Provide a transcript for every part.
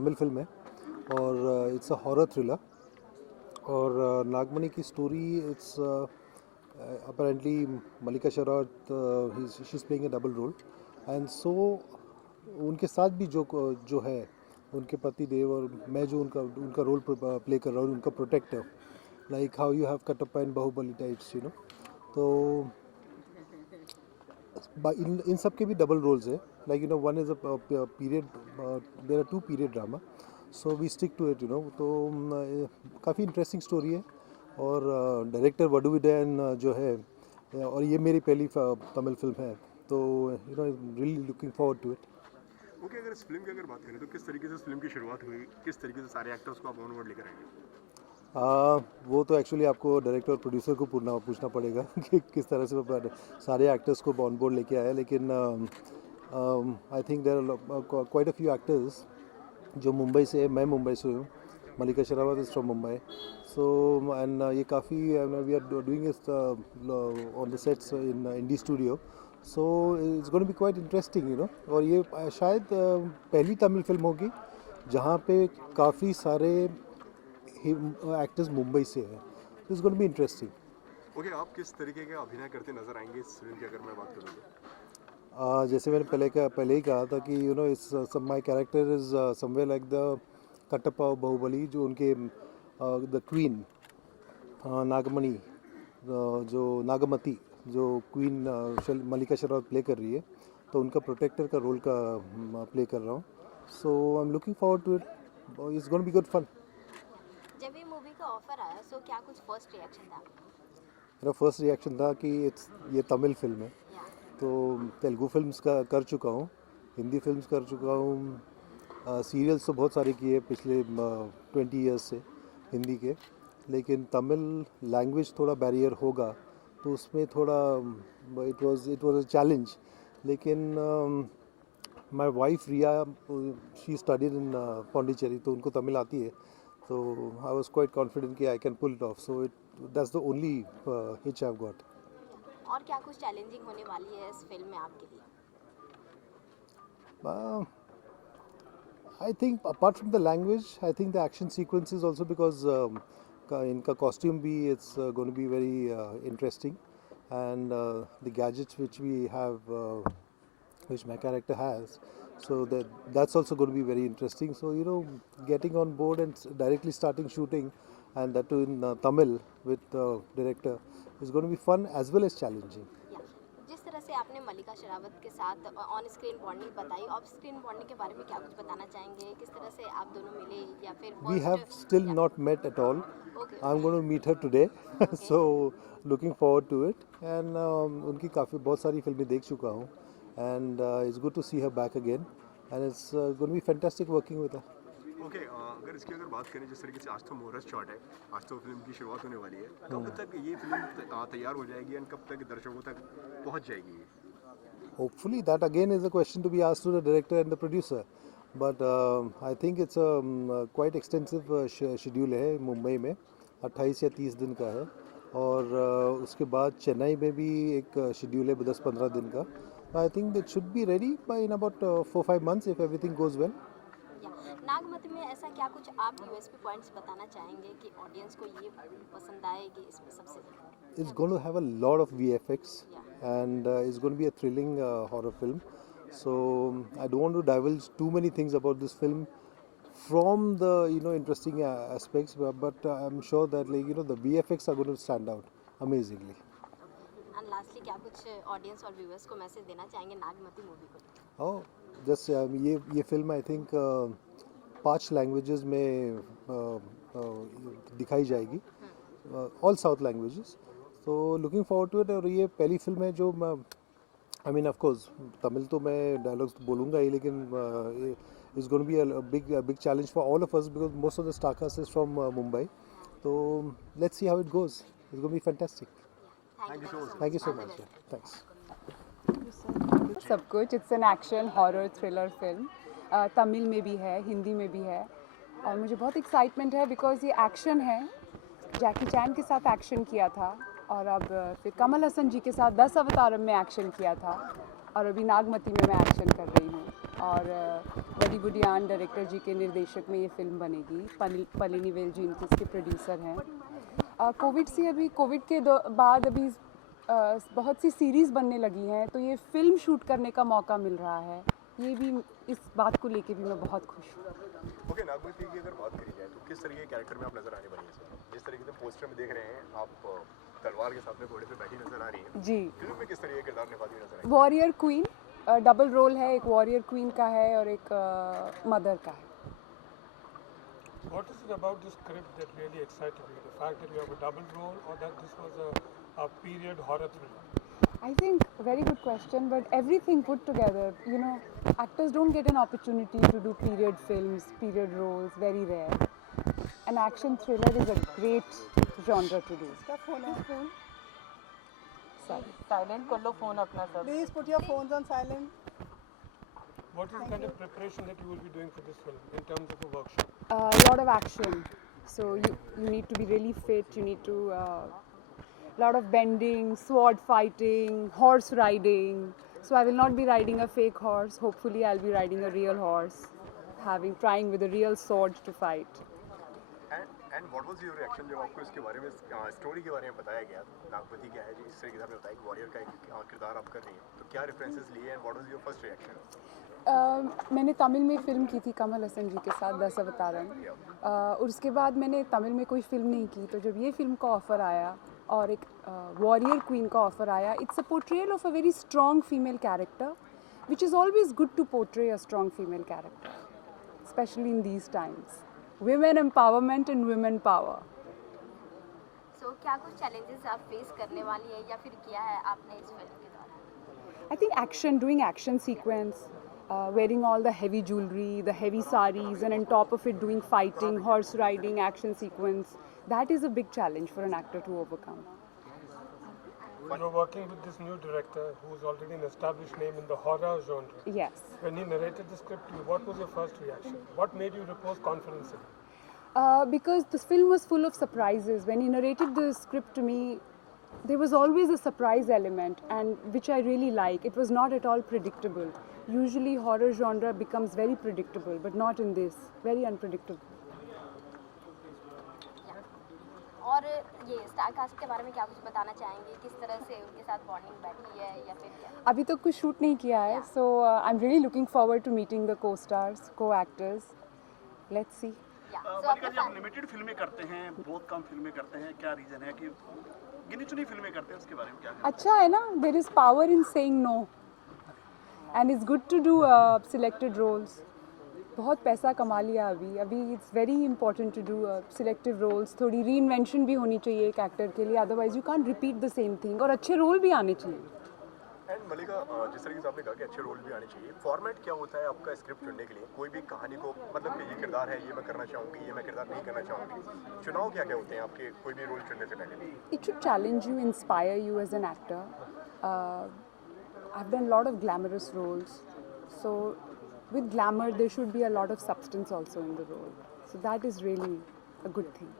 Tamil film है और it's a horror thriller और नागमणि की story it's apparently Mallika Sherawat she is playing a double role and so उनके साथ भी जो है उनके पति देव और मैं जो उनका रोल प्ले कर रहा हूँ उनका protector like how you have Kattappa in Baahubali types you know तो इन सब के भी डबल रोल्स है like you know one is a period there are 2 period drama so we stick to it you know तो काफ़ी इंटरेस्टिंग स्टोरी है और डायरेक्टर वडू विजयन जो है और ये मेरी पहली तमिल फिल्म है तो you know really looking forward to it. Okay, अगर इस फिल्म की अगर बात करें तो किस तरीके से इस फिल्म की शुरुआत हुई, किस तरीके से सारे एक्टर्स को आप ऑन बोर्ड लेकर आएंगे? वो तो एक्चुअली आपको डायरेक्टर और प्रोड्यूसर को पूछना पड़ेगा कि किस तरह से वो सारे एक्टर्स को ऑन बोर्ड लेके आया लेकिन I think there are quite a few actors जो मुंबई से है मैं मुंबई से हूँ Mallika Sherawat is from Mumbai so and ये काफ़ी we are doing it on the sets in indie studio so it's going to be quite interesting you know और ये शायद पहली तमिल फिल्म होगी जहाँ पे काफ़ी सारे एक्टर्स मुंबई से हैं तो it's going to be interesting. Okay, आप किस तरीके के अभिनय करते नजर आएंगे इस फिल्म की अगर मैं बात करूँ तो? जैसे मैंने पहले ही कहा था कि यू नो इस my character is somewhere like the Kattappa of Baahubali जो उनके द क्वीन नागमणि जो नागमती जो क्वीन मलिका शेरावत प्ले कर रही है तो उनका प्रोटेक्टर का रोल का प्ले कर रहा हूँ so I am looking forward to it it's going to be good fun. जब ये मूवी का ऑफर आया सो क्या कुछ फर्स्ट रिएक्शन था? मेरा फर्स्ट रिएक्शन था कि ये तमिल फिल्म है तो तेलुगु फिल्म्स का कर चुका हूँ हिंदी फिल्म्स कर चुका हूँ सीरियल्स तो बहुत सारे किए पिछले 20 ईयर्स से हिंदी के लेकिन तमिल लैंग्वेज थोड़ा बैरियर होगा तो उसमें थोड़ा इट वाज अ चैलेंज लेकिन my wife Riya she studied in Pondicherry तो उनको तमिल आती है तो आई वाज क्वाइट कॉन्फिडेंट कि I can pull it off so it that's the only hitch I have got. और क्या कुछ चैलेंजिंग होने वाली है इस फिल्म में आपके लिए? I think apart from the language, I think the action sequences also because इनका costume भी it's going to be very interesting and the gadgets which we have which my character has so that's also going to be very interesting so you know getting on board and directly starting shooting and that too in Tamil with the director is going to be fun as well as challenging. जिस तरह से आपने मलिका शेरावत के साथ on screen bonding बताई of screen bonding के बारे में क्या कुछ बताना चाहेंगे किस तरह से आप दोनों मिले या फिर We have still not met at all. Okay. I'm going to meet her today. So looking forward to it. And उनकी बहुत सारी फिल्में देख चुका हूँ. And it's good to see her back again. And it's going to be fantastic working with her. Okay, अगर इसकी अगर बात करें जिस तरीके से आज तो मुहूर्त शॉट है, आज तो फिल्म की शुरुआत होने वाली है, कब तक ये फिल्म तैयार हो जाएगी और कब तक दर्शकों तक पहुंच जाएगी? Hopefully that again is a question to be asked to the director and the producer. But I think it's a quite extensive schedule है मुंबई में 28 या 30 दिन का है और उसके बाद चेन्नई में भी एक शेड्यूल है 10-15 दिन का. I think that should be ready by in about 4-5 months if everything goes well. Nagmati में ऐसा क्या कुछ आप यूएसपी पॉइंट्स बताना चाहेंगे कि ऑडियंस को ये पसंद आएगी इसमें सबसे? It's going to have a lot of VFX and it's going to be a thrilling horror film. So I don't want to divulge too many things about this film from the interesting aspects, but I'm sure that the VFX are going to stand out amazingly. And lastly क्या कुछ audience और viewers को message देना चाहेंगे Nagamati movie को? Oh, just ये फिल्म I think 5 languages में दिखाई जाएगी ऑल साउथ लैंग्वेजेस तो लुकिंग फॉरवर्ड टू इट और ये पहली फिल्म है जो I mean of course Tamil तो मैं डायलॉग्स बोलूँगा ही लेकिन it's going to be a big challenge for all of us because most of the star cast is from Mumbai तो let's see how it goes it's going to be fantastic. Thank you so much. Thanks. सब कुछ it's an action horror thriller film Tamil में भी है हिंदी में भी है और मुझे बहुत एक्साइटमेंट है बिकॉज ये एक्शन है जैकी चैन के साथ एक्शन किया था और अब फिर कमल हसन जी के साथ 10 अवतारम में एक्शन किया था और अभी नागमती में मैं एक्शन कर रही हूँ और वडी बुडियान डायरेक्टर जी के निर्देशक में ये फिल्म बनेगी। पलिनी वेल जी इनके इसके प्रोड्यूसर हैं। कोविड से अभी कोविड के बाद अभी बहुत सी सीरीज़ बनने लगी हैं, तो ये फिल्म शूट करने का मौका मिल रहा है। ये भी इस बात को लेके भी मैं बहुत खुश हूँ। ओके, नागमती की अगर बात करी जाए तो किस तरह के कैरेक्टर में आप नजर आने वाली है? जिस तरीके से पोस्टर में देख रहे हैं आप तलवार के साथ में घोड़े पे बैठी नजर आ रही हैं जी। फिल्म में किस तरह के किरदार निभाती हुई नजर आएगी? वॉरियर क्वीन, डबल रोल है, एक वॉरियर क्वीन का है और एक मदर का है। What is it about this script that really excited you? The fact that you have a double role, or that this was a period horror thriller? I think very good question, but everything put together, you know, actors don't get an opportunity to do period films, period roles, very rare. An action thriller is a great genre to do. इसका phone है phone Sorry. Silent कर लो phone अपना सब please put your phones on silent What is the kind of preparation that you will be doing for this film in terms of a workshop? A lot of action, so you need to be really fit, you need to lot of bending, sword fighting, horse riding. So I will not be riding a fake horse, hopefully I'll be riding a real horse, trying with a real sword to fight. And what was your reaction जब आपको इसके बारे में story के बारे में बताया गया? नागमती क्या है जी, इस तरीके से आपने बताया कि वॉरियर का एक किरदार आप कर रही हैं, तो क्या रेफरेंसेस लिए and what was your first reaction? मैंने तमिल में फ़िल्म की थी कमल हसन जी के साथ दशावतारम, और उसके बाद मैंने तमिल में कोई फ़िल्म नहीं की। तो जब ये फ़िल्म का ऑफ़र आया और एक वॉरियर क्वीन का ऑफ़र आया, it's a portrayal of a very strong female character, which is always good to portray a strong female character, specially in these times. Women empowerment and women power. So क्या कुछ challenges आप face करने वाली है या फिर किया है आपने इस फिल्म के दौरान? I think doing action sequence, wearing all the heavy jewelry, the heavy saris, and on top of it doing fighting, horse riding, action sequence, that is a big challenge for an actor to overcome. You're working with this new director who's already an established name in the horror genre. Yes. When he narrated the script to you, what was your first reaction? What made you repose confidence in it? Because this film was full of surprises. When he narrated the script to me, there was always a surprise element, and which I really like. It was not at all predictable. Usually horror genre becomes very predictable, but not in this. Very unpredictable. और ये star cast के बारे में क्या कुछ बताना चाहेंगे? किस तरह से उनके साथ बॉन्डिंग बैठी है या फिर क्या? अभी तक कुछ शूट नहीं किया है, so I'm really looking forward to meeting the co-stars, co-actors. Let's see. मलिका जी, आप लिमिटेड फिल्में करते हैं, बहुत कम फिल्में करते हैं, क्या रीज़न है कि गिनी चुनी फिल्में करते हैं, उसके बारे में क्या? अच्छा है ना, there is power in saying no, and it's good to do selected roles. बहुत पैसा कमा लिया अभी it's very important to do selective roles. थोड़ी री इन्वेंशन भी होनी चाहिए एक एक्टर के लिए, otherwise you can't repeat the same thing, और अच्छे रोल भी आने चाहिए। एंड मलिका, जिस तरीके से आपने कहा कि अच्छे रोल भी आने चाहिए, फॉर्मेट क्या होता है आपका स्क्रिप्ट चुनने के लिए? कोई भी कहानी को मतलब कि ये किरदार है, ये मैं करना चाहूँगी, ये मैं किरदार नहीं करना चाहूँगी, चुनाव क्या क्या होते हैं आपके कोई भी रोल चुनने से पहले? It should challenge you, inspire you as an actor. I've done a lot of glamorous roles, so with glamour there should be a lot of substance also in the role. So that is really a good thing.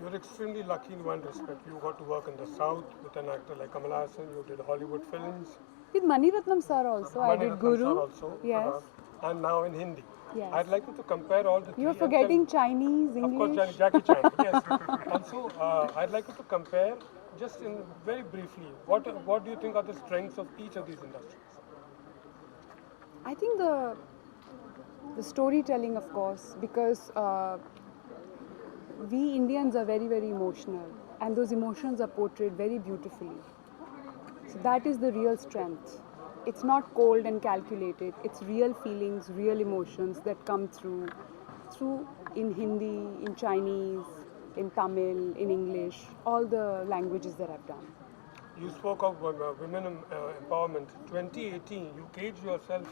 You're extremely lucky in one respect. You got to work in the South with an actor like Kamal Hassan. You did Hollywood films. With Mani Ratnam sir also, I Mani did Ratnam Guru. sir also. Yes. And now in Hindi. Yes. I'd like you to compare all the three. You're and forgetting tell- Chinese, Of course, English. Jackie Chan. Yes. Also, I'd like you to compare, just in very briefly, what do you think are the strengths of each of these industries? I think the storytelling, of course, because we Indians are very, very emotional, and those emotions are portrayed very beautifully. So that is the real strength. It's not cold and calculated. It's real feelings, real emotions that come through in Hindi, in Chinese, in Tamil, in English, all the languages that I've done. You spoke of women empowerment. 2018, you caged yourself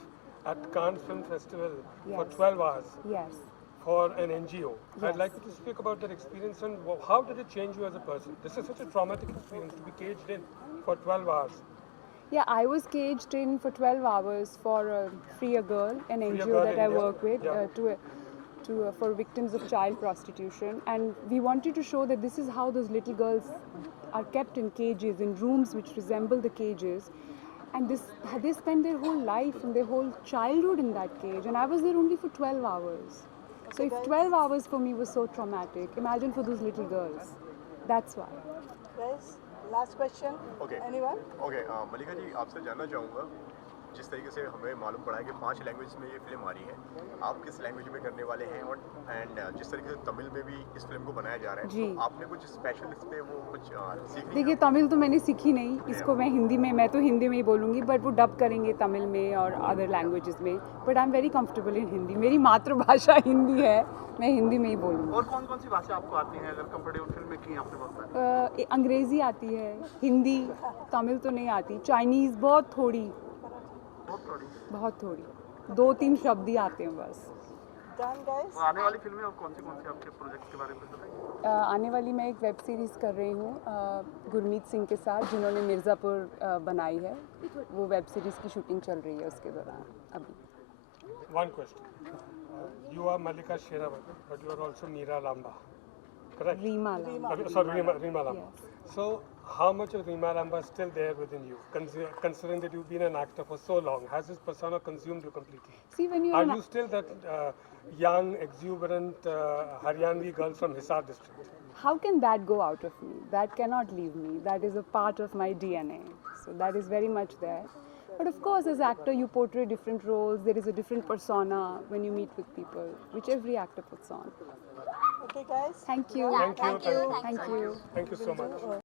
at Cannes Film Festival for Yes. 12 hours Yes. for an NGO. Yes. I'd like you to speak about that experience and how did it change you as a person? This is such a traumatic experience to be caged in for 12 hours. Yeah, I was caged in for 12 hours for Free a Girl, an Free a NGO Girl that I India. work with, Yeah. for victims of child prostitution. And we wanted to show that this is how those little girls are kept in cages, in rooms which resemble the cages. And this, they spend their whole life and their whole childhood in that cage, and I was there only for 12 hours. So if 12 hours for me was so traumatic, imagine for those little girls. That's why. Guys, last question. Okay. Anyone? Okay Mallika ji आपसे जानना चाहूँगा जिस तरीके से हमें मालूम पड़ा है कि 5 लैंग्वेज में ये फिल्म आ रही है आप किस लैंग्वेज में करने वाले हैं और एंड जिस तरीके से तमिल में भी इस फिल्म को बनाया जा रहा है जी। तो आपने कुछ स्पेशल इस पे वो कुछ सीखनी देखिए, तमिल तो मैंने सीखी नहीं, इसको मैं हिंदी में, मैं तो हिंदी में ही बोलूँगी, बट वो डब करेंगे तमिल में और अदर लैंग्वेजेस में. But I am very comfortable in Hindi. मेरी मातृभाषा हिंदी है, मैं हिंदी में ही बोलूँगी. और कौन कौन सी भाषा आपको आती है अगर कंफर्टेबल फिल्म में की आपने बहुत सारी? अंग्रेज़ी आती है, हिंदी, तमिल तो नहीं आती, चाइनीज़ बहुत थोड़ी, बहुत थोड़ी। बहुत थोड़ी, 2-3 शब्द ही आते हैं बस. Done, guys. और आने वाली फिल्में और कौन सी आपके प्रोजेक्ट के बारे में बताइए? आने वाली मैं एक वेब सीरीज़ कर रही हूँ गुरमीत सिंह के साथ, जिन्होंने मिर्ज़ापुर बनाई है. वो वेब सीरीज़ की शूटिंग चल रही है उसके दौरान अभी. One question. You are Malika Sherawat, but you are also Meera Lamba, correct? Reema Lal. Sorry, Reema Lamba. Yes. So, how much of Reema Lamba is still there within you, considering that you've been an actor for so long? Has this persona consumed you completely? See, when you're Are an you still that young, exuberant Haryanvi girl from Hisar district? How can that go out of me? That cannot leave me. That is a part of my DNA. So that is very much there. But of course, as actor, you portray different roles. There is a different persona when you meet with people, which every actor puts on. Okay, guys. Thank you. Thank you. Thank you. Thank you so much.